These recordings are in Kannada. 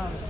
Wow.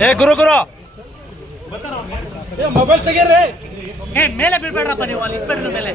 ಏ ಗುರು ಗುರು ಮೊಬೈಲ್ ತೆಗೀರಿ ಮೇಲೆ ಬೀಳ್ಬೇಡ್ರಪ್ಪ ನೀವು ಅಲ್ಲಿ ಇಟ್ಬಿಡ್ರಿ ಮೇಲೆ.